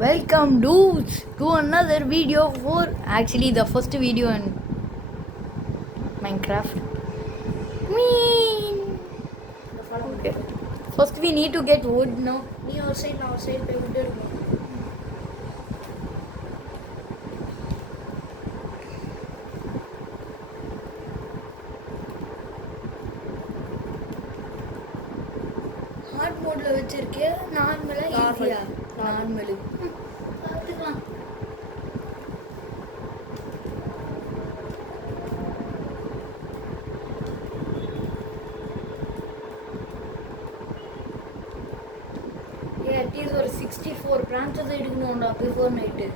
Welcome dudes to another video for actually the first video in Minecraft. Whee! Okay. First we need to get wood now. நீ ஒரு side நான் ஒரு side போய் விட்டு எடுக்கணும். Heart மோட்ல வச்சிருக்கே நார்மலா ஈஸியா நார்மலு பார்த்துக்கலாம். அட்லீஸ்ட் ஒரு 64 பிரான்ச்சஸ் எடுக்கணும்டா பிஃபோர் நைட்டு.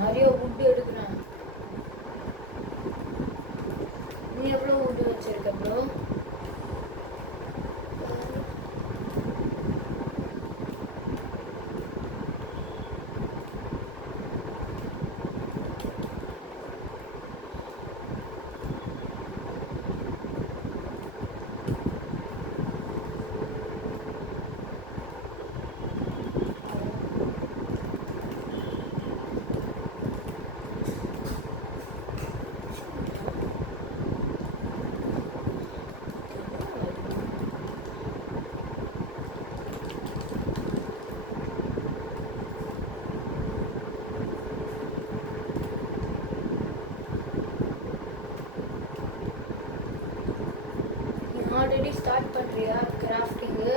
நிறைய wood எடுக்கிறேன். நீ எவ்வளவு wood வச்சிருக்க ப்ரோ? ஆல்ரெடி ஸ்டார்ட் பண்ணுறியா கிராஃப்டிங்கு?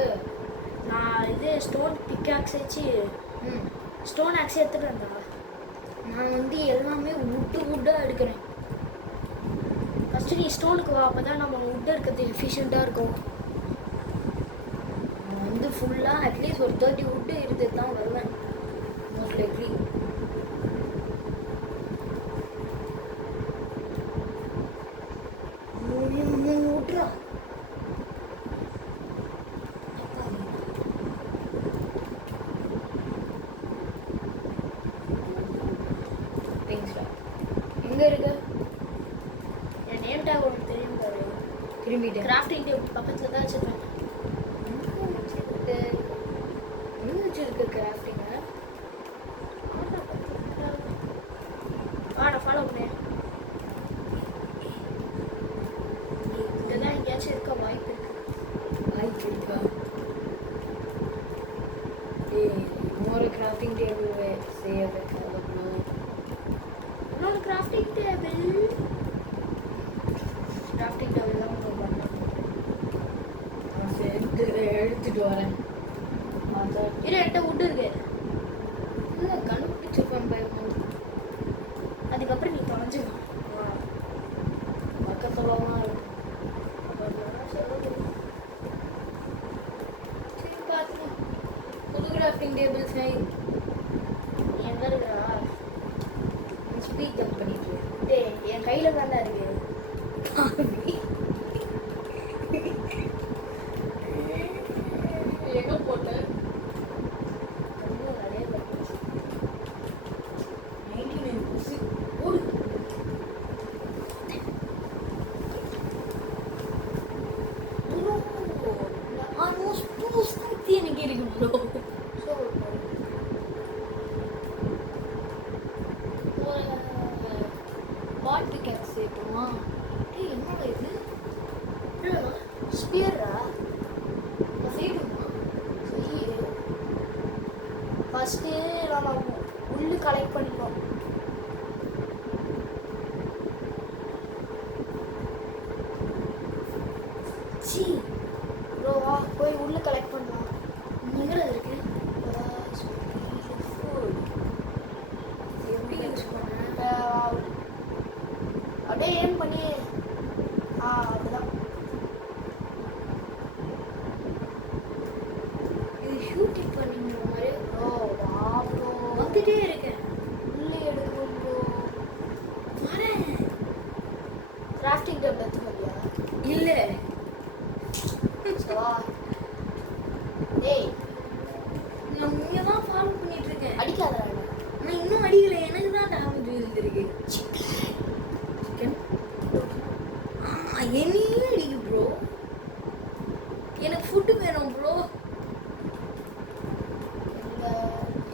நான் இது ஸ்டோன் பிக்காக்ஸ் வச்சு ஸ்டோன் ஆக்ஸ் எடுத்துட்டு வந்தா. நான் வந்து எல்லாமே வுட்டாக எடுக்கிறேன். ஃபஸ்ட்டு நீ ஸ்டோனுக்கு வா, அப்போ தான் நம்ம வுட் இருக்கிறது எஃபிஷியண்ட்டாக இருக்கும். நான் வந்து ஃபுல்லாக அட்லீஸ்ட் ஒரு 30 வுட்டு எடுத்துட்டு தான் வருவேன் மோஸ்ட் லைக்லி. விட்றா எங்கே இருக்க? என் நேம் டேக் ஒன்று தெரியும் பாரு. திரும்பிட்டேன். கிராஃப்டிங் டேபிள் பக்கத்தில் தான் வச்சுருப்பேன். எங்கே வச்சுருக்க கிராஃப்டிங்க? நான் ஃபாலோ பண்ணேன். இதெல்லாம் எங்கேயாச்சும் இருக்க வாய்ப்பு இருக்கு. இன்னொரு கிராஃப்டிங் டேபிள் செய்யறதுக்காக இன்னொரு கிராஃப்டிங் டேபிள் தான் உங்கள் பண்ணேன். எடுத்துட்டு வரேன். இல்லை என்கிட்ட வுட் இருக்கு. இல்லை கண்டுபிடிச்சிருப்பேன் பயமா. அதுக்கப்புறம் நீ தொலைஞ்சிடும். பக்கத்துலலாம் இருக்கு. சரி பார்த்துக்கலாம். புது கிராஃப்டிங் டேபிள் செய். எங்கே இருக்கிறா? ஸ்பீக் அப் பண்ணிட்டு டேய் என் கையில் தாண்டா இருக்கு. எங்கே போட்டேன்? இன்னும் நிறைய இருக்கு. 99 ஓடு. ஆல்மோஸ்ட் 2 ஸ்டாக் எனக்கு இருக்கு ப்ரோ. பாட் பிக்கேக்ஸ் சேர்த்துமா? ஏய் என்னடா இது? ஸ்பியரா? நான் செய்யணுமா? சரி ஃபஸ்ட்டு நம்ம உள்ளு கலெக்ட் பண்ணிப்போம். சி ப்ரோ வா போய் உள்ளு கலெக்ட் பண்ணலாம். எங்கே இருக்கு? எப்படி யூஸ் பண்ண? அப்படியே ஏம் பண்ணி அப்படிதான். இது ஷூட்டிங் பண்ணிங்க மாதிரி. ஓ நான் இங்கே தான் ஃபாலோ பண்ணிட்டு இருக்கேன். அடிக்காதடா. நான் இன்னும் அடிக்கல, எனக்கு தான் டேமேஜ் விழுந்திருக்கு. சிக்கன் என்னையே அடிக்கு ப்ரோ. எனக்கு ஃபுட்டு வேணும் ப்ரோ.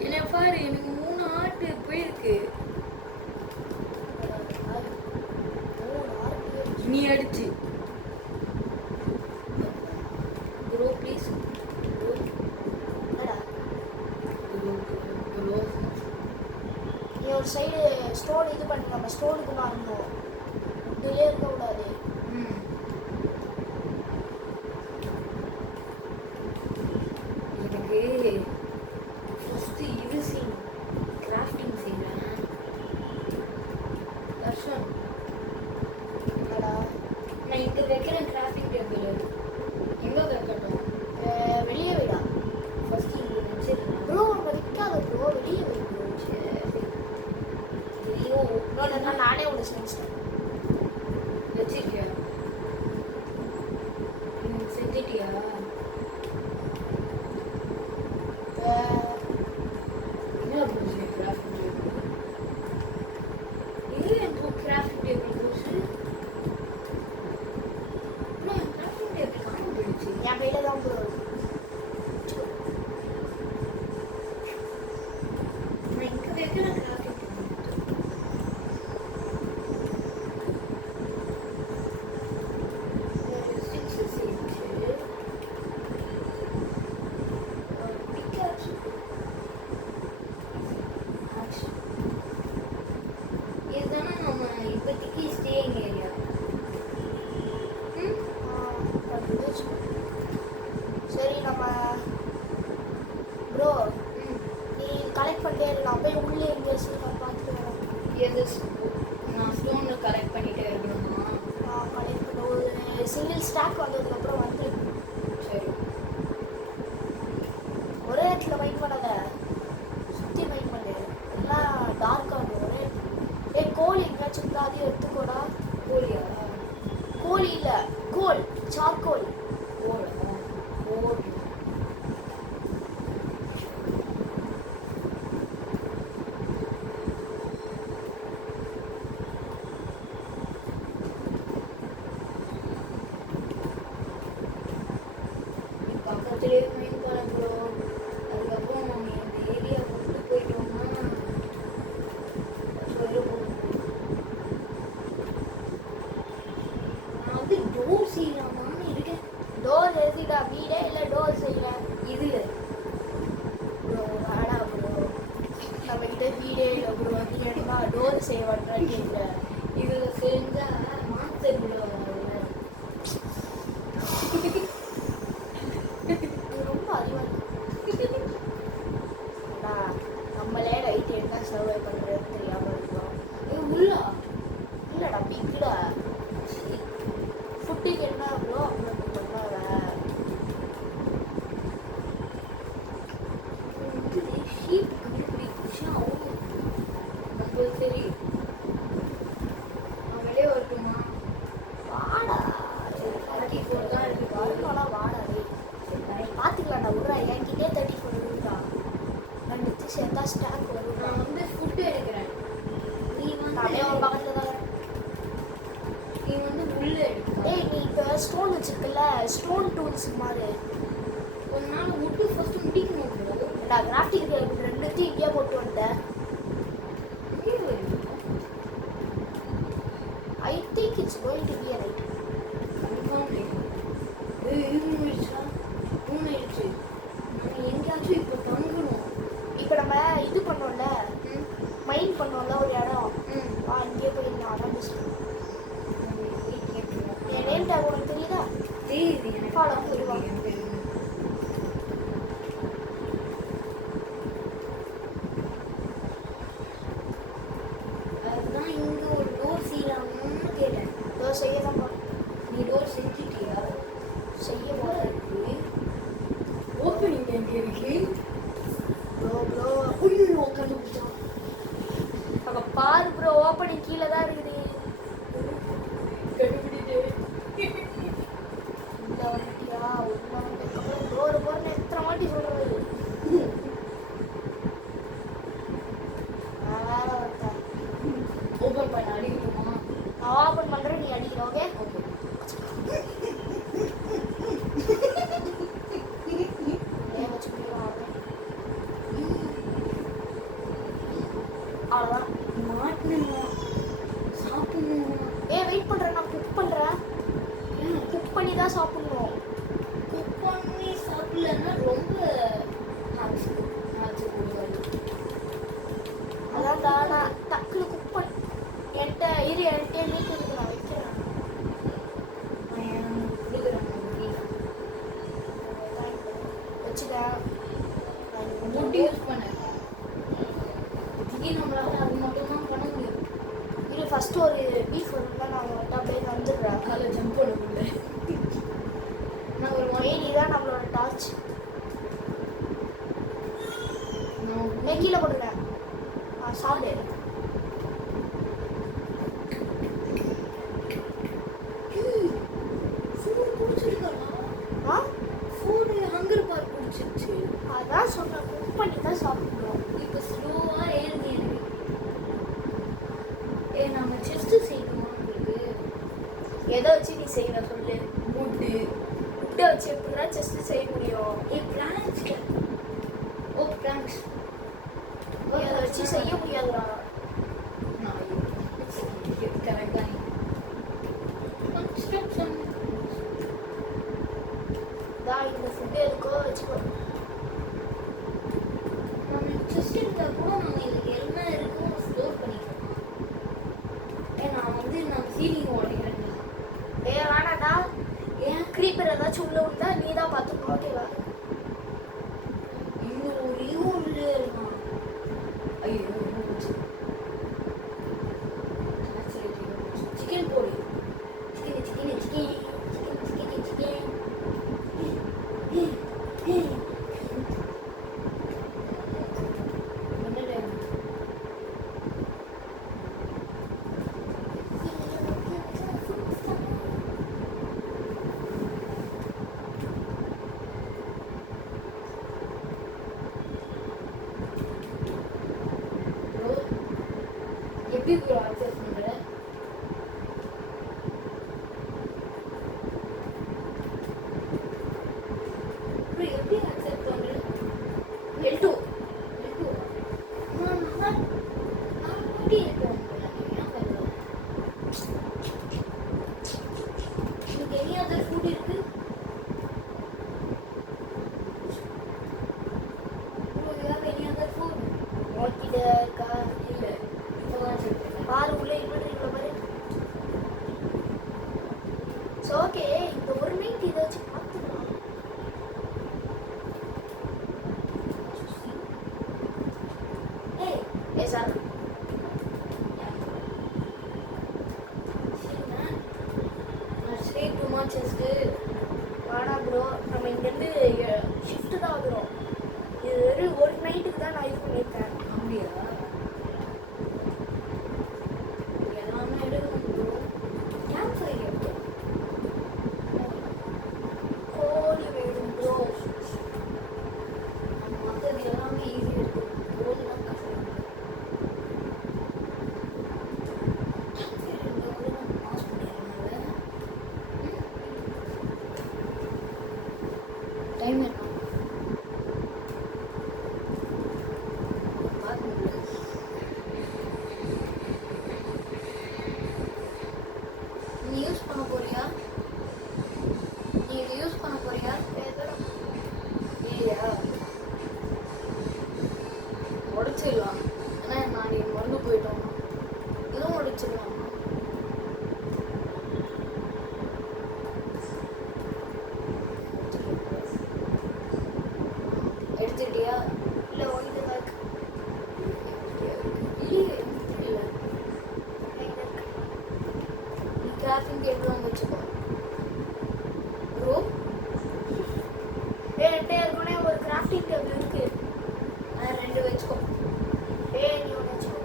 என்ன பாரு, எனக்கு 3 ஆட்டு போயிருக்கு. நீ அடிச்சு ப்ரோ ப்ளீஸ் ப்ரோ. ப்ரோ நீ ஒரு சைடு ஸ்டோன் இது பண்ணி நம்ம ஸ்டோனுக்கு மாறணும். டிலே இருக்கக்கூடாது. எனக்கு ஃபஸ்ட்டு இது செய்யணும், கிராஃப்டிங் செய்யணும். தர்ஷன் என்னடா நான் இங்கே வைக்கிறேன் கிராஃப்டிங் டேபிள். எங்கே வைக்கட்டும்? வெளியே விடா. ஃபஸ்ட்டு இங்கே வச்சிருக்கேன். ப்ரோ வைக்காத ப்ரோ, வெளியே வை ப்ரோ. ஐயோ நான் நானே ஒன்று செஞ்சிட்டேன். வச்சிருக்கியா? செஞ்சிட்டியா? என்ன போச்சு கிராஃப்டிங் டேபிள்? இது என் கிராஃப்டிங் டேபிள் போச்சு. என் கிராஃப்டிங் டேபிள் காணாம போயிடுச்சு. என் கையில தான் ப்ரோ. நான் இங்கே வைக்கிறேன் கிராஃப்டிங் டேபிள். இதுதானே நம்ம இப்போதைக்கு ஸ்டேயிங் ஏரியா. சரி நம்ம ப்ரோ நீ கலெக்ட் பண்ணிட்டே இரு. நான் போய் உள்ளே எங்கேயா நான் பார்த்துட்டு வரேன். எது நான் ஸ்டோனை கலெக்ட் பண்ணிட்டே இருக்கணுமா? நான் கலெக்ட் பண்ண ஒரு சிங்கிள் ஸ்டாக் வந்ததுக்கப்புறம் வந்து சரி. ஒரே இடத்துல வெயிட் பண்ணாத, சுற்றி வெயிட் பண்ணு. எல்லாம் டார்க்காக இருக்கும் ஒரே. கோழி எங்கேயாச்சும் இருந்தால் அதையும் எடுத்துக்கோடா. கோழியா? கோழி இல்லை, கோல் சார்கோல். கோழா? கோழி. பக்கத்துலேயே மீன் போகிறேன் ப்ரோ. அதுக்கப்புறம் நம்ம இந்த ஏரியா கொண்டு போயிட்டோம்னா நான் வந்து டோர் செய்யலாமான்னு இருக்கேன். டோர் எழுதிடா. வீடே இல்லை டோர் செய்யல. இதில் ப்ரோ வேடா ப்ரோ, நம்மக்கிட்ட வீடே இல்லை ப்ரோ. நீ என்னமா டோர் செய்ய மாட்டேன்னு கேட்குற? இதில் செஞ்சால் மாஸ்டர் கூட வராது. ரொம்ப அறிவாக நம்மளே ரைட் என்ன சர்வை பண்ணுறதுன்னு தெரியாமல் இருக்கோம். இது உள்ளா? இல்லைடா பிக்கில் ஃபுட்டுக்கு என்ன ப்ரோ அப்புறம் பண்ணாத. ஷீப் கண்டுபிடிச்சா அது சரி. நான் வெளியே வரட்டுமா? வாடா. தேர்ட்டி ஃபோர் தான் இருக்கு. வருமானா வாடா. பார்த்துக்கலாம்டா விட்றா. என்கிட்டே 34 இருக்குடா. நான் நிறுத்தி சேர்த்தா ஸ்டாக் வரும். நான் வந்து ஃபுட்டு எடுக்கிறேன். நானே அவன் பக்கத்தில் தான். நீ வந்து உள்ள எடுக்க. ஏய் நீ இப்போ ஸ்டோன் வச்சிருக்கல, ஸ்டோன் டூல்ஸ் மாதிரி ஒரு நாள் விட்டு ஃபர்ஸ்ட் முடிக்கணும் ப்ரோ. நான் கிராஃப்டிக் டேபிள் ரெண்டுத்தையும் இங்கே போட்டு வந்துட்டேன். I think it's going to be a night. நம்ம எங்கேயாச்சும் இப்போ தங்கணும். இப்போ நம்ம இது பண்ணோம்ல, மைண்ட் பண்ணோம்ல ஒரு இடம். இங்கே போய் நான் தான் பெஸ்ட். என் நேம் டேக் உனக்கு தெரியுதா? தெரியுது எனக்கு. ஃபாலோ பண்ணிடுவாங்க. அதுதான் இங்கே ஒரு டோர் செய்யலாம்னு கேட்டேன். டோர் செய்யலாமா? நீ டோர் செஞ்சிட்டியா? செய்ய போகிறேன். ஓப்பனிங் எங்கே இருக்கு? ப்ரோ ப்ரோ ஐயோ கண்டுபிடிச்சான். நம்ம பாரு ப்ரோ, ஓப்பனிங் கீழே தான் இருக்குது. கண்டுபிடிச்சு இந்த வந்துட்டியா? உள்ள வந்து அவ்வளோதான். மாட்டணும் சாப்பிடணும். வெயிட் பண்ணுறேன், நான் குக் பண்ணுறேன். குக் பண்ணி தான் சாப்பிடணும். குக் பண்ணி சாப்பிடலன்னா ரொம்ப ஆச்சு கொடுக்காது. அதான்டா நான் டக்குனு குக் பண்ணி என்கிட்ட என்கிட்ட நீட் இருக்கு, நான் வைக்கிறேன். நான் கொடுக்குறேன் வச்சுட்டேன். முட்டி யூஸ் பண்ணேன். திடீர்னு நம்மளால அது மட்டும் தான் பண்ண முடியும். இது ஃபஸ்ட்டு ஒரு பீஃப் வரும்ல, நான் உங்கள்கிட்ட அப்படியே வந்துடுறேன். அதில் ஜம்ப் பண்ண முடியல. நான் ஒரு மெயின் தான் நம்மளோட டார்ச். நான் கீழே போடுறேன். சாப்பிடு. ஃபோன் குடிச்சிருக்கானா? ஆ ஃபோனு ஹங்கர் பார்க் குடிச்சிருச்சு. அதான் சொன்னேன், குக் பண்ணி தான் சாப்பிடணும். இப்போ ஸ்லோவாக ஏறுது எனக்கு. நம்ம செஸ்ட்டு செய்யணுமா உங்களுக்கு? எதை வச்சு நீ செய்யற சொல்லு. முட்டு முட்டை வச்சு எப்படின்னா செஸ்ட் செய்ய முடியும்? பிளாங்க்ஸ். ஓ பிளாங்க்ஸ். அதை வச்சு செய்ய முடியாதுடா. கரெக்டாக கன்ஸ்ட்ரக்ஷன் தான் இந்த ஃபுட்டு எதுக்கோ வச்சுக்கோ. நம்ம செஸ்ட் எடுத்தால் கூட நம்ம இதுக்கு என்ன இருக்கும் ஸ்டோர் பண்ணிக்கலாம். நான் சீலிங் உடைக்கிறேன். வேணாடா. ஏன் க்ரீப்பர் ஏதாச்சும் உள்ள விட்டா நீ தான் பார்த்துக்கணும், ஓகேவா? இன்னும் ஒரே உள்ள இருக்கான். ஐயோ சிக்கன் போடு. Chicken chicken chicken chicken chicken. என்ன டைம்? எப்படி ப்ரோ ஆக்சஸ் பண்ணுற? ப்ரோ எப்படி ஆக்சஸ் பண்ணுற? L2 நான் எப்படி இருக்கேன்? எனக்கு எனி அதர் ஃபுட் இருக்கு? Bro you have any other food? Okay இருக்கா? இல்லை இப்போதான் சொல்லிட்டேன். பாரு உள்ள இன்வெர்டர் பாரு. ஸோ ஓகே, இந்த ஒரு நைட் இதை வச்சு பார்த்துக்கலாம். Sir sleep too much chest. வாடா ப்ரோ, நம்ம இங்கேருந்து ஷிஃப்ட்டு தான் ஆகுறோம். இது வெறும் ஒரு நைட்டுக்கு தான் நான் இது பண்ணியிருக்கேன். அப்படியா? எல்லாமே எடுக்கணும் ப்ரோ. கேம்ப் ஃபயர் எப்போ? கோழி வேணும் ப்ரோ. மற்றது எல்லாமே ஈஸியாக இருக்கு. கோல்டுலாம் கஷ்டம். கேம்ப் ஃபயர் இருந்தால் நம்ம பாஸ் பண்ணிடலாம்ல. டைம் என்ன? நீ யூஸ் பண்ண போறியா? நீ இதை யூஸ் பண்ண போறியா? இல்லையா? உடச்சிடலாம். ஏன்னா நான் நீ மறந்து போயிட்டோம். இதுவும் உடச்சிடலாம். எடுத்துட்டியா? இல்லை ஒன்று தான் இருக்கு. இல்லையே இல்லை. நீ கிராஃபிங் டேபிள் வச்சுக்கோ ப்ரோ. என்கிட்ட ஏற்கனவே ஒரு கிராஃப்டிங் டேபிள் இருக்கு. நான் 2 வச்சுக்கோ. நீ ஒன்று வச்சுக்கோ.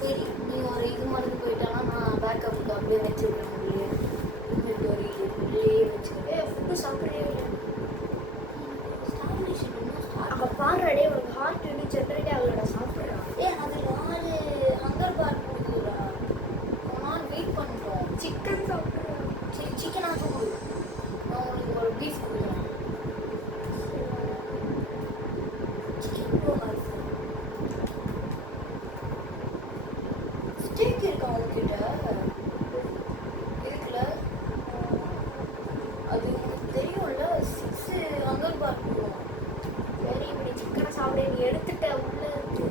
சரி நீ ஒரு இது மறந்து போயிட்டானா நான் பேக்கப்புக்கு அப்படியே வச்சுருக்கேன். உள்ளே இன்வென்டரி உள்ளே வச்சுருக்கேன். ஃபுட்டு சாப்பிட்றே இல்லை. ஸ்டார்லிஷ் இன்னும் ஸ்டார்ட். அங்கே பாடுறடே உனக்கு ஹார்ட் இன்னும் ஜென்ரேட் ஆகலடா, சாப்பிட்றான். அது 4 ஹங்கர் பார் கொடுக்குதுடா. ஒரு நாள் வெயிட் பண்ணிட்டோம். சிக்கன் சாப்பிட்றான். சரி சிக்கனாச்சும் கொடு. நான் உனக்கு ஒரு பீஃப் கொடுக்குறேன். சிக்கன் ப்ரோ நீ எடுத்துட்ட உள்ள இருக்கு.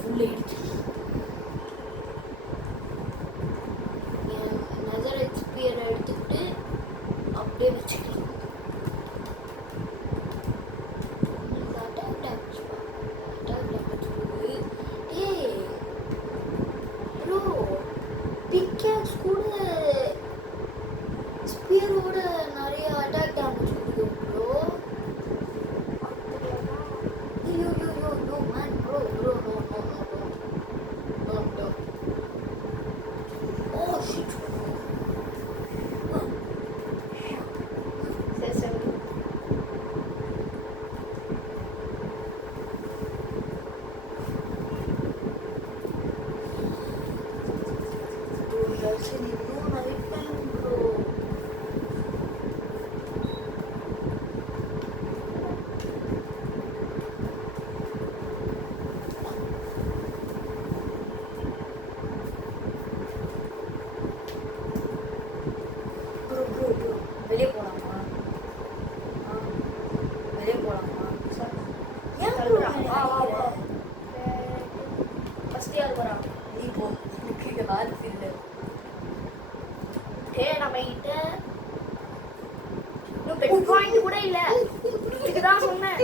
ஃபுல்லு இடிச்சு நெதர் எக்ஸ்பியர் எடுத்துக்கிட்டு அப்படியே வச்சுக்கலாம். ஸ்பியரோட நிறைய அட்டாக் டேமேஜ் கொடுக்கும் ப்ரோ. ஐயோ yo yo no man bro bro no no no no no. Oh shit. சரி சரி. சரி இன்னும் night time bro. Bro bro bro வெளியே போகலாமா? வெளியே போகலாமா? ஏன் ப்ரோ வா வா வா. ஃபர்ஸ்ட் யார் வரா? நீ போ. எனக்கு ஆர்ஸ் இல்லை. நம்ம கிட்ட இன்னும் பெட் பாயிண்ட் கூட இல்ல. இதுக்குதான் சொன்னேன்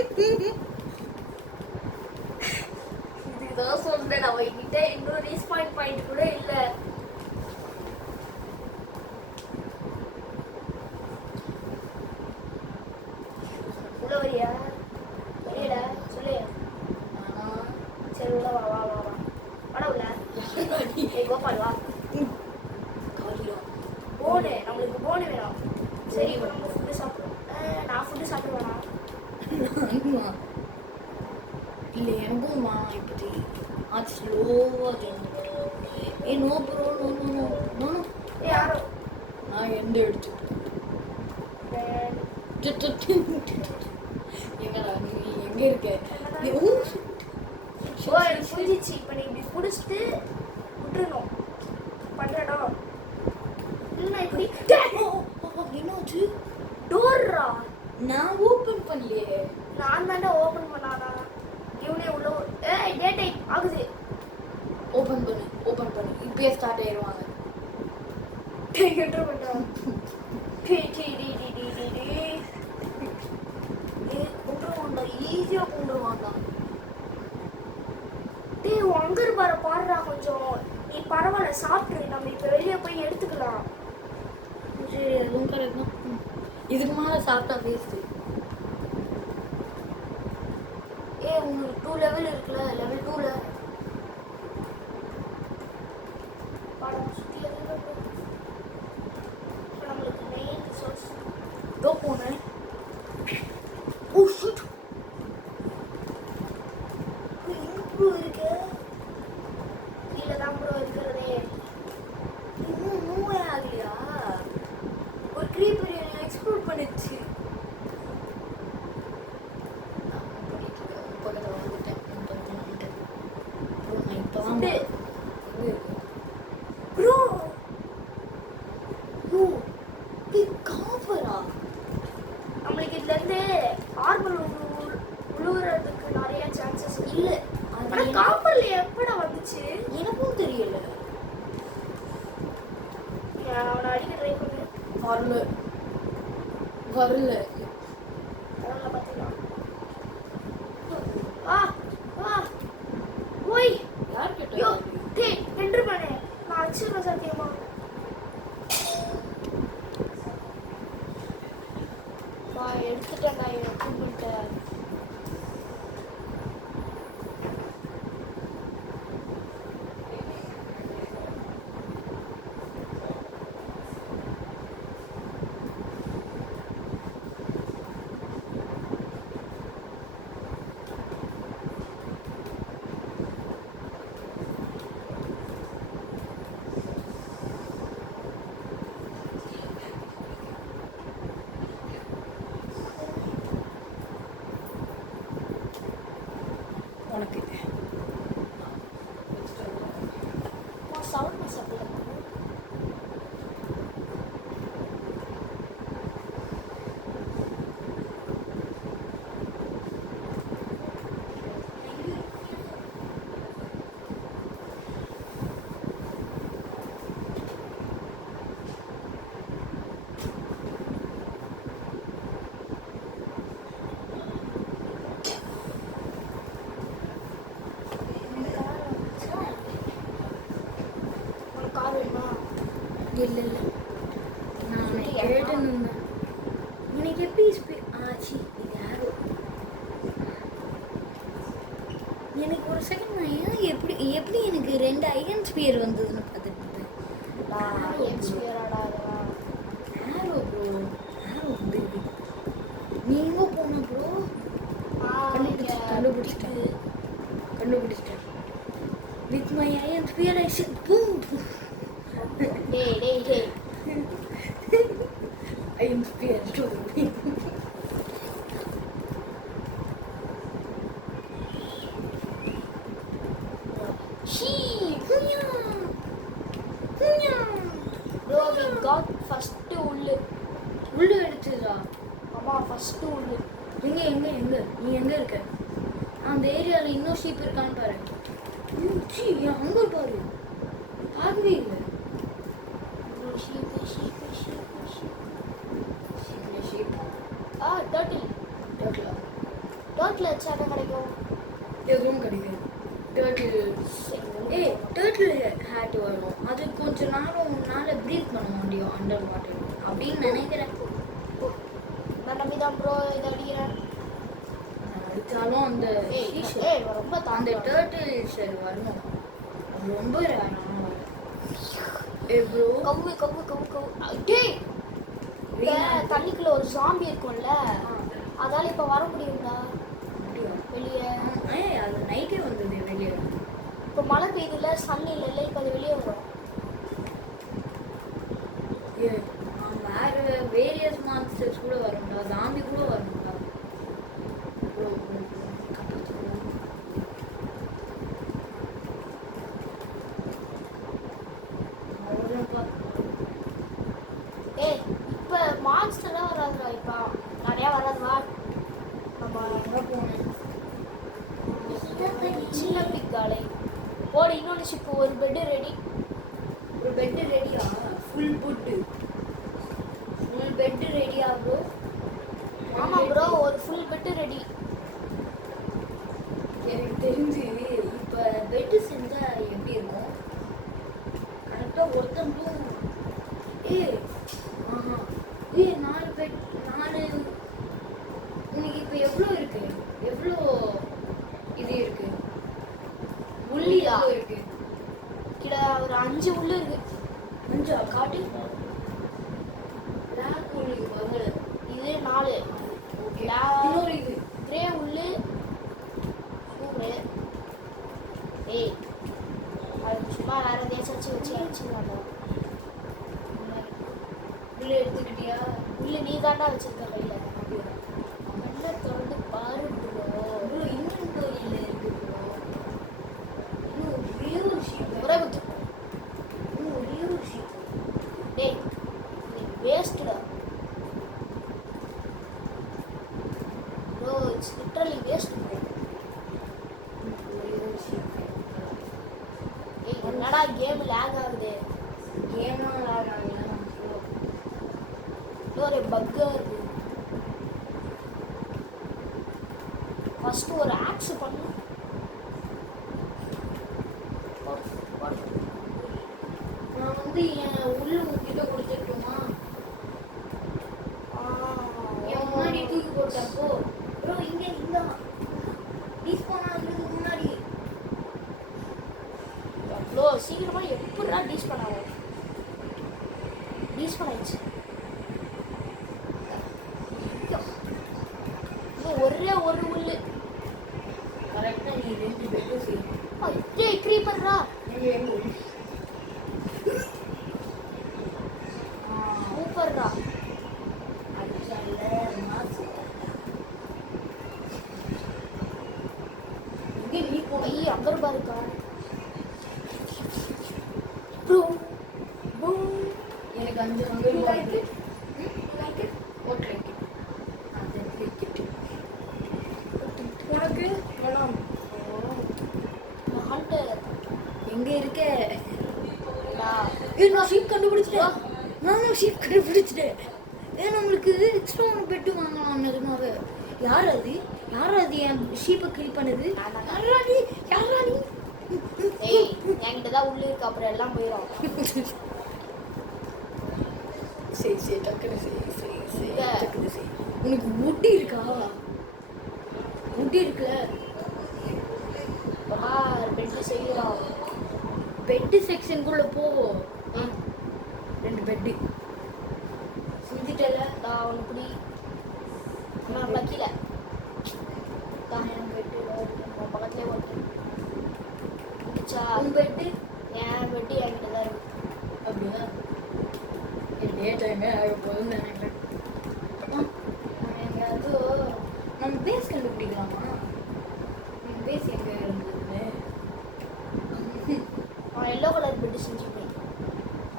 நம்ம கிட்ட இன்னும் ரீஸ்பாயின் பாயிண்ட் கூட இல்ல. உள்ள வரியா? வரியல சொல்லு. சரி உள்ள வா வா வா வா. வாடா உள்ள. ஏய் கோபால் வா. போனு நம்மளுக்கு போனு வேணும். சரி இப்போ நம்ம ஃபுட்டு சாப்பிடுவோம். நான் ஃபுட்டு சாப்பிடுவேனா? இல்லை எனக்கும் வேணாம் இப்போதி. அது ஸ்லோவாக தோணும். ஏ no bro no no no no no. யாரோ நான் எந்த எடுத்துக்கிட்டேன். எங்கடா நீ எங்கே இருக்க? புரிஞ்சிச்சு. இப்போ நீ இப்படி பிடிச்சிட்டு விட்டுருணும். பண்ணுறடா இல்லை இப்படி. என்னாச்சு? டோர்ரா நான் ஓப்பன் பண்ணலையே. நான் தானே ஓப்பன் பண்ணானா? இவனே உள்ள ஏய் டே டைம் ஆகுது. ஓப்பன் பண்ணு ஓப்பன் பண்ணு. இப்பயே ஸ்டார்ட் ஆயிடுவாங்க. என்ட்ரு பண்ணுறான். டி டி டி டி டி டி டி. கொண்டுருவான்டா. ஈஸியாக கொண்டுருவான்டா. டேய் அங்கர் பாரு பாடுறா கொஞ்சம். நீ பரவாயில்ல சாப்பிட்ரு. நம்ம இப்போ வெளியே போய் எடுத்துக்கலாம். சரி அதுவும் கரெக்ட் தான். இதுக்கு மேலே சாப்பிட்டா வேஸ்ட்டு. ஏ உங்களுக்கு 2 லெவல் இருக்குல்ல. லெவல் 2ல பாடம் சுற்றி நம்மளுக்கு மெயின் ரிசோர்ஸ் இதோ போனேன். Oh shit. எங்கே ப்ரோ இருக்கு? கீழே தான் ப்ரோ இருக்கிறதே. இன்னும் மூவே ஆகலையா? ஒரு க்ரீப்பர் என்னை எக்ஸ்ப்ளோர் பண்ணிடுச்சு. பக்கத்தில் வந்துட்டேன். ப்ரோ நான் இப்போ தான் ப்ரோ ப்ரோ காஃபரா? நம்மளுக்கு இதுல இருந்து ஆர்மல் உழுவுறதுக்கு நிறைய சான்சஸ் இல்லை ஆனா அது காப்பர்ல எப்படா வந்துச்சு? எனக்கும் தெரியல. அவனை அடிக்க ட்ரை பண்ணு. வரல வரல. அதெல்லாம் பார்த்துக்கலாம். வா வா ஓய் யார்கிட்ட? யோ டேய் என்ட்ரு பண்ணு. நான் அடிச்சிருவேன் சத்தியமா. நான் எடுத்துட்டேன். நான் எடுத்துட்டேன். சவுண்ட் சாப்பிடல. கார் வேணுமா? இல்லை இல்லை நான் கேட்டுன்னு உனக்கு எப்படி ஆச்சு இது யாரோ எனக்கு ஒரு செகண்ட் நான் ஏன் எப்படி எப்படி எனக்கு 2 ஐகன் ஸ்பியர் வந்ததுன்னு பார்த்துட்டு இருந்தேன். ஆரோ ப்ரோ ஆரோ வந்து நீ எங்கே போன ப்ரோ? கண்டுபிடிச்சிட்டேன் with my icon spear I set boom. டேய் icon spear to bro we got first உள்ளு எடுத்துதா? ஆமா ஃபர்ஸ்ட் உள்ளு. எங்க நீ எங்க இருக்க? அந்த ஏரியாவில் இன்னும் ஷீப் இருக்கான்னு பாரு. அங்க பாரு பார்க்கவே இல்லை. ஷீப் டர்ட்டில் வச்சா என்ன கிடைக்கும்? எதுவும் கிடைக்கும். டர்ட்டில் ஹேட் வரும். அது கொஞ்சம் நாளும் உன்னால ப்ரீத் பண்ண முடியும் அண்டர் வாட்டர் அப்படின்னு நினைக்கிறேன். நான் நம்பிதான் ப்ரோ இதை அடிக்கிறேன். அடித்தாலும் அந்த ரொம்ப அந்த டர்ட்டில் ஷெல் வரணும். அது ரொம்ப ரேரான ப்ரோ. கவு டேய் தண்ணிக்குள்ள ஒரு ஜாம்பி இருக்கும்ல, அதால இப்ப வர முடியும்டா வெளியே. அது நைட்டே வந்தது வெளியே. இப்போ மழை பெய்யுதுல, சன் இல்லை, இப்போ அது வெளியே வரும். வேற வேரியஸ் மான்ஸ்டர்ஸ் கூட வரும்டா, ஜாம்பி கூட வரும்டா. இப்போ மான்ஸ்டர்லாம் வராதுடா, இப்போ நிறையா வராதுவா. நம்ம எங்கே போனேன்? சின்ன பிக்காலை ஓடி. இன்னொன்று ஷிப்பு ஒரு பெட்டு ரெடி. ஒரு பெட்டு ரெடியா? ஃபுல் பெட்டு ரெடியா ப்ரோ? ஆமாம் ப்ரோ, ஒரு ஃபுல் பெட்டு ரெடி. எனக்கு தெரிஞ்சு இப்போ பெட்டு செஞ்சால் எப்படி இருக்கும்? கரெக்டாக ஒருத்தங்களும் ஆஹா 4 பெட் 4. இன்னைக்கு இப்போ எவ்வளோ இருக்கு? எவ்வளோ இது இருக்கு? உள்ளி எவ்வளோ இருக்கு? கிட்ட ஒரு 5 உள்ளு இருக்கு. 5 காட்டி பிளாக் உள்ளி வரல. இது 4. இன்னொரு இது கிரே உள்ளு சூடு. அது சும்மா வேற தேய்ச்சாச்சு வச்சு அடிச்சுக்கலாம். உள்ளே எடுத்துக்கிட்டியா? உள்ளு நீ தாண்டா வச்சிருக்க கையில். நல்லா தொடர்ந்து பாரு ப்ரோ. இன்வென்டரியில் இருக்கு ப்ரோ. இன்னும் ஒரே ஒரு ஷீட். ஒரே குத்து. இன்னும் ஒரே ஒரு ஷீட். டேய் நீ வேஸ்ட்டுடா bro. It's literally waste bro. ஒரே ஒரு ஷீட். என்னடா கேம் லேக் ஆகுது? கேமாக லாக் ஆகல. ஒரு பக்கா இருக்கு. ஃபர்ஸ்ட் ஒரு ஆக்ஸ் பண்ணு. நான் வந்து என் உள்ள உங்ககிட்ட கொடுத்துட்டுமா? என் முன்னாடி தூக்கி போட்டப்போ ப்ரோ இங்கே இந்த டிஸ்போன் ஆகுறதுக்கு முன்னாடி ப்ரோ சீக்கிரமா எப்படிடா டீஸ் பண்ணாங்க? டீஸ் பண்ணாச்சு. ஒரே ஒரு உள்ளு. கரெக்டாக நீ 2 பெட்டு செய்யணும். டேய் க்ரீப்பர்ரா. சூப்பர்ரா. அடிச்சால மாசு. இங்கே நீ போய் அங்கர் பாருக்கா. 5 You அங்க like it? You like it? ஓட் லைக் இட் அது லைக் இட் உனக்கு வேணாம் ஹண்டர் எங்க இருக்க நான் நான் ஷீப் கண்டுபிடிச்சிட்டேன் நானும் ஷீப் கண்டுபிடிச்சிட்டேன் நம்மளுக்கு எக்ஸ்ட்ரா ஒன்று பெட்டு வாங்கலாம் நிஜமாவே யார் அது என் ஷீப்பை கில் பண்ணுது யாரா நீ ஏய் என்கிட்ட தான் உள்ள இருக்கு அப்புறம் எல்லாம் போயிடும் சரி டக்குனு சரி இங்க. டக்குனு சரி உனக்கு முட்டி இருக்கா முட்டி இருக்குல்ல பெட்டு செய்யலாம் பெட்டு செக்ஷனுக்குள்ள போ 2 பெட்டு செஞ்சுட்டல நான் ஒன்று குடி நான் பக்கில தான் எனக்கு பெட்டு உன் பக்கத்துலேயே ஒன்று முடிச்சா உன் பெட்டு என் பெட்டு என்கிட்ட தான் இருக்கு அப்படியா இது டே டைமே ஆக போகுதுன்னு நினைக்கிறேன் எங்கேயாவது நம்ம பேஸ் கண்டுபிடிக்கலாமா பேஸ் எங்கே இருந்ததுன்னு நான் எல்லோ கலர் பெட்டு செஞ்சுப்பேன்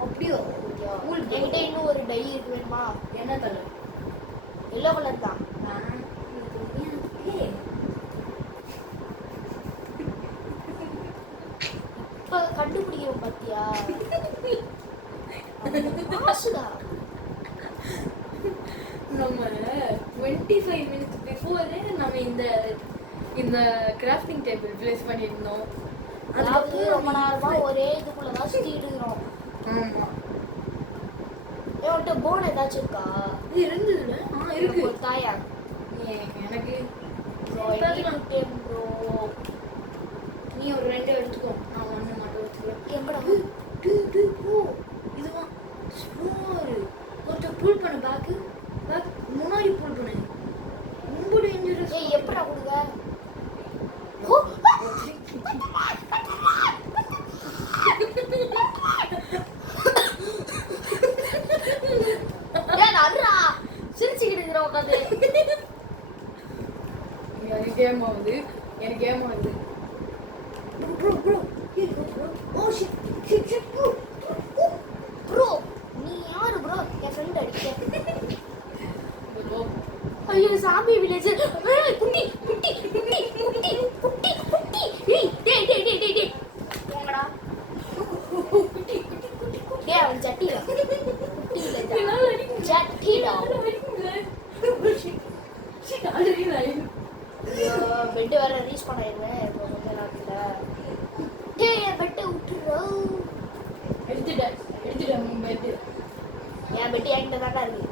அப்படியோ உங்களுக்கு என்கிட்ட இன்னும் ஒரு டை இருக்கு வேணுமா என்ன கலர் எல்லோ கலர் தான் இப்போ கண்டுபிடிக்கிறோம் பார்த்தியா மாசுடா நம்ம 25 minutes பிஃபோரே நம்ம இந்த கிராஃப்டிங் டேபிள் பிளேஸ் பண்ணியிருந்தோம் அதாவது ரொம்ப நேரமா ஒரே இதுக்குள்ள தான் சுத்திட்டு இருக்கிறோம் ஆமா உன்கிட்ட போன் ஏதாச்சும் இருக்கா இது இருந்ததுல இருக்கு ஒரு தாயா எனக்கு ப்ரோ நீ ஒரு 2 எடுத்துக்கோ நான் 1 மட்டும் எடுத்துக்கிறேன் எங்கடா போ இதுவா ஸ்லோரு கொஞ்சம் புல் பண்ணு பேக் முன்னாடி புல் பண்ணு ரொம்ப டேஞ்சரஸ் ஏய் எப்படா கொடுங்க ஓ ஏன் அறா சிரிச்சுக்கிட்டு இருக்கிற உட்காந்து எனக்கு கேம் ஆகுது ப்ரோ ஓ ஷிட் ப்ரோ நீ யாரு ப்ரோ என் ஃப்ரெண்ட் அடிக்க ப்ரோ ஐயோ சாமி வில்லேஜ் குட்டி குட்டி குட்டி குட்டி குட்டி குட்டி ஏய் டேய் டேய் டேய் டேய் டேய் போங்கடா குட்டி குட்டி குட்டி குட்டி டேய் அவன் ஜட்டிடா குட்டி இல்ல ஜட்டிடா ஐயோ பெட் வேற ரீச் பண்ணிடுவேன் இப்போ கொஞ்ச நேரத்துல டேய் என் பெட்டை விட்டுறோம் எடுத்துட்டேன் உன் பெட்டு என் பெட்டு என்கிட்ட தான்டா இருக்கு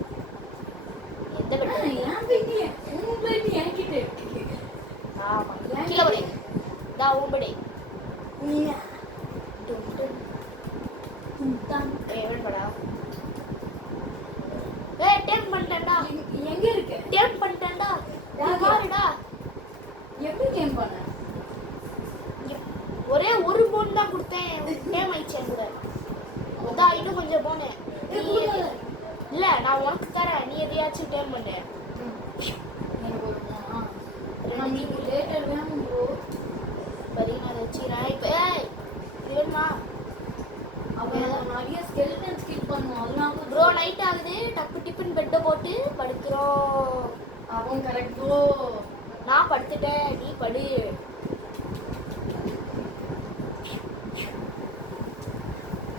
எந்த பெட்டு என் பெட்டு உன் பெட்டு என்கிட்ட இருக்கு ஆமா கீழே படி தா உம்படி நீங்க ஏவன்படா ஏய் டேப் பண்ணிட்டேன்டா எங்க இருக்க டேப் பண்ணிட்டேன்டா பாருடா எப்படி கேம் பண்ண ஒரே ஒரு போன் தான் கொடுத்தேன் டேம் ஆயிடுச்சு கூட அதான் இன்னும் கொஞ்சம் போனேன் இல்ல நான் உனக்கு தரேன் நீ எதையாச்சும் டேம் பண்ணு எனக்கு ஒரு நீங்க லேட்டர் வேணும் ப்ரோ சரி நான் வச்சுக்கிறேன் இப்போ ஏய் இது வேணுமா அவன் நிறைய ஸ்கெலிட்டன் ஸ்கிப் பண்ணுவான் அதனால ப்ரோ நைட் ஆகுது டப்பு டிப்புன்னு பெட்டை போட்டு படுக்கிறோம் அவன் கரெக்ட் ப்ரோ நான் படுத்துட்டேன் நீ படு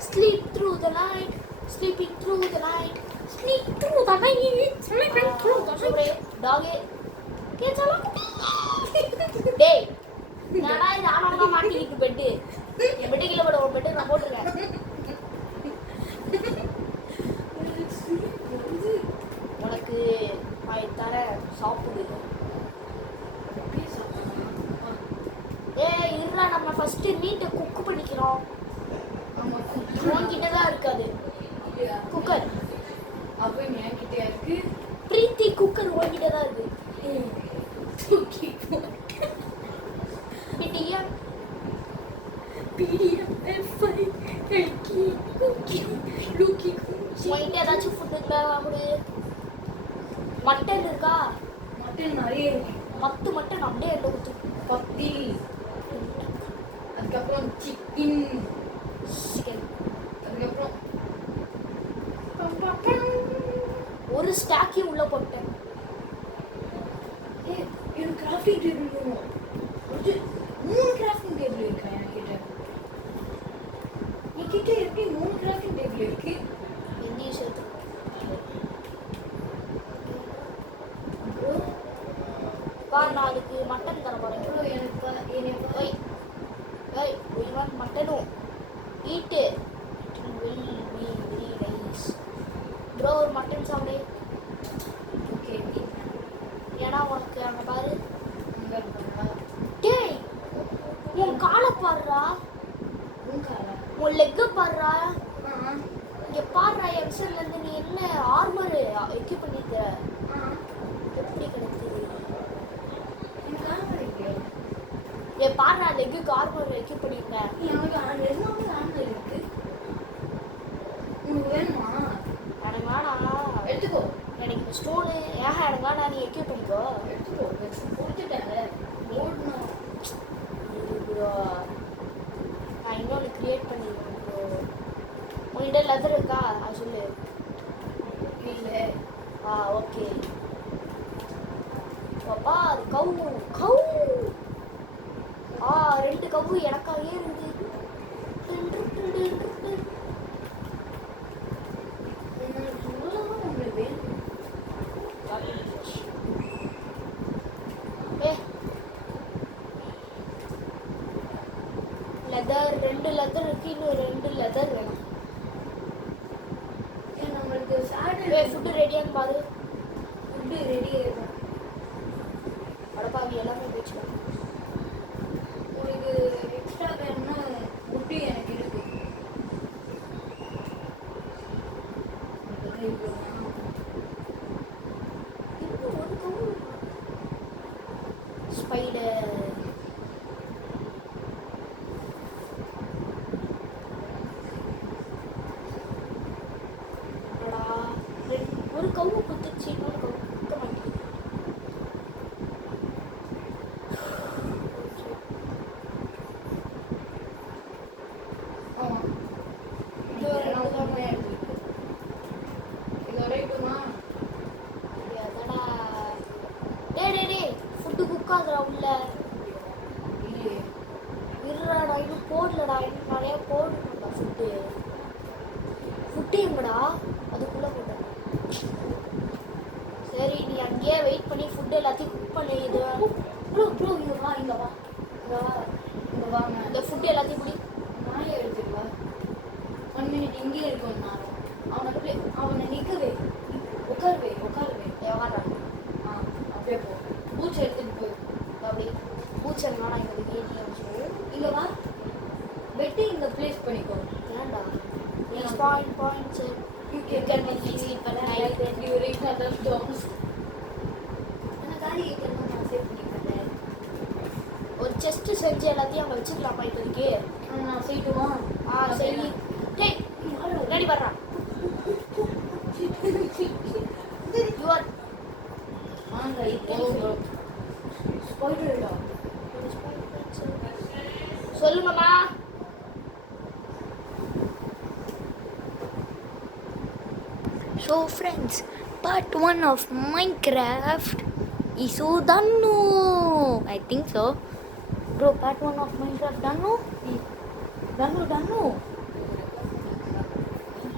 sleep through the night sleeping through the night sleep through the night sleeping through the night dog K चलो டேய் நானா இது ஆனமா மாட்டிக்கிட்டு பெட் என் பெட் கீழ போடு ஒரு பெட் நான் போட்டுறேன் உனக்கு நான் தரேன் சாப்பிடு ஏய் இருடா நம்ம ஃபர்ஸ்ட் மீட்டை குக் பண்ணிக்கிறோம் ஆமா உன்கிட்ட தான் இருக்காது குக்கர் அப்ப என்கிட்ட இருக்கு பிரீத்தி குக்கர் உன்கிட்ட தான் இருக்கு ஓகே பிட்டியா PDF5 கி குக்கி லுக்கி உன்கிட்ட ஏதாச்சும் ஃபுட் இருக்கா கொடு மட்டன் இருக்கா மட்டன் நிறைய இருக்கு 10 மட்டன் அப்படியே எடுத்து கொடுத்து பத்தி அதுக்கப்புறம் சிக்கன் சிக்கன் அதுக்கப்புறம் எல்லாத்தையும் உள்ள போட்டேன். ஏய், எனக்கு கிராஃப்டிங் டேபிள் வேணும். ஒரு 3 கிராஃப்டிங் டேபிள் இருக்கா என்கிட்ட? என்கிட்ட எப்படி 3 கிராஃப்டிங் டேபிள் இருக்கு? என்னையும் சேர்த்து. ப்ரோ பாரு நான் அதுக்கு மட்டன் தர போறேன். ப்ரோ எனக்கு Wait. Wait, we want mutton. Eat it. It will be very nice. Bro, ஒரு மட்டன் சாப்பிடு. ஓகே ஏன்னா உனக்கு அங்கே பாரு. அங்க இருக்கா? டேய் உன் காலை பாருடா, உங்கால உன் லெக்கை பாருடா, ஆ இங்கே பாருடா. எக்ஸல்ல இருந்து நீ என்ன ஆர்மர் எக்யூப் பண்ணிருக்க? ஆ எப்படி கிடைக்குது? எனக்கு ஆர்டர் இருக்கு. ஏ பாருடா, லெக்குக்கு ஆர்மர் எக்யூப் பண்ணிருக்கேன். எனக்கு எல்லாமே ஆர்டர் இருக்கு. உனக்கு வேணுமா? எனக்கு வேணாம், எடுத்துக்கோ எனக்கு இந்த ஸ்டோனு எனக்கு வேணாம், நீ எக்யூப் பண்ணிக்கோ. எடுத்துக்கோ கொடுத்துட்டாங்க ஓடணும். ப்ரோ நான் இன்னொன்று க்ரியேட் பண்ணிடுவேன் ப்ரோ. உங்கள்கிட்ட லெதர் இருக்கா? அது சொல்லு. இல்லை ஓகே. பாப்பா அது கவு கவு 2 கவு எனக்காகவே இருந்து. சொல்லவும் உங்களுக்கு வேணும். லெதர் 2 லெதர் இருக்கு, இன்னும் 2 லெதர் வேணும். ஏன் நம்மளுக்கு சாட்டர்டே ஃபுட்டு ரெடியான்னு பாரு. ஃபுட்டு ரெடி ஆயிடும். அடப்பாவி எல்லாமே போச்சுடா. உங்களுக்கு எக்ஸ்ட்ரா வேணும்னா ஃபுட்டு எனக்கு இருக்கு. இன்னும் ஒரு கவு. ஸ்பைடர் ஒரு கவு குத்துச்சு, இன்னொரு கவு குத்த மாட்டேங்குது. ஆமாம் இது ஒரு எல்லாமே இருக்கு. இது வரைக்குமா? அதடா. டேய் ஃபுட்டு குக் ஆகுறா உள்ள. இல்லையே. இருடா, இன்னும் போடலடா, இன்னும் நிறையா போடணும்டா ஃபுட்டு. ஃபுட்டு எங்கடா? அதுக்குள்ளே போட்டேன். சரி நீ அங்கேயே வெயிட் பண்ணி ஃபுட்டு எல்லாத்தையும் குக் பண்ணி இது ப்ரோ இங்கே வா இங்கே வா இங்கே வாங்க. இந்த ஃபுட்டு எல்லாத்தையும் குடி. நாயை எடுத்துக்கவா? 1 மினிட் இங்கே இருக்கும். நான் அவனை நிற்கவே உட்காருவே எவாடா ஆ அப்படியே போ. பூச்சி எடுத்துட்டு போய் அப்படி பூச்சல் வேணா எங்களுக்கு கேட்டி வச்சு. இங்கே வா. வெட்டி இங்கே ப்ளேஸ் பண்ணிக்கோ. ஏன்டா points You You can be sleep at night during thunderstorms. நான் காலி கேட்கணும். நான் சேவ் பண்ணிக்கிறேன். ஒரு செஸ்ட் செஞ்சு எல்லாத்தையும் அங்கே வச்சுக்கலாமா இப்போதைக்கு? நான் செய்யட்டுமா? சரி. டேய் முன்னாடி வர்றான். யுவர் வாங்க இப்போ ஸ்பாய்லர்டா. சொல்லுங்கம்மா. So friends, part 1 of Minecraft is so done. No, I think so. Bro, part 1 of Minecraft done. No, done.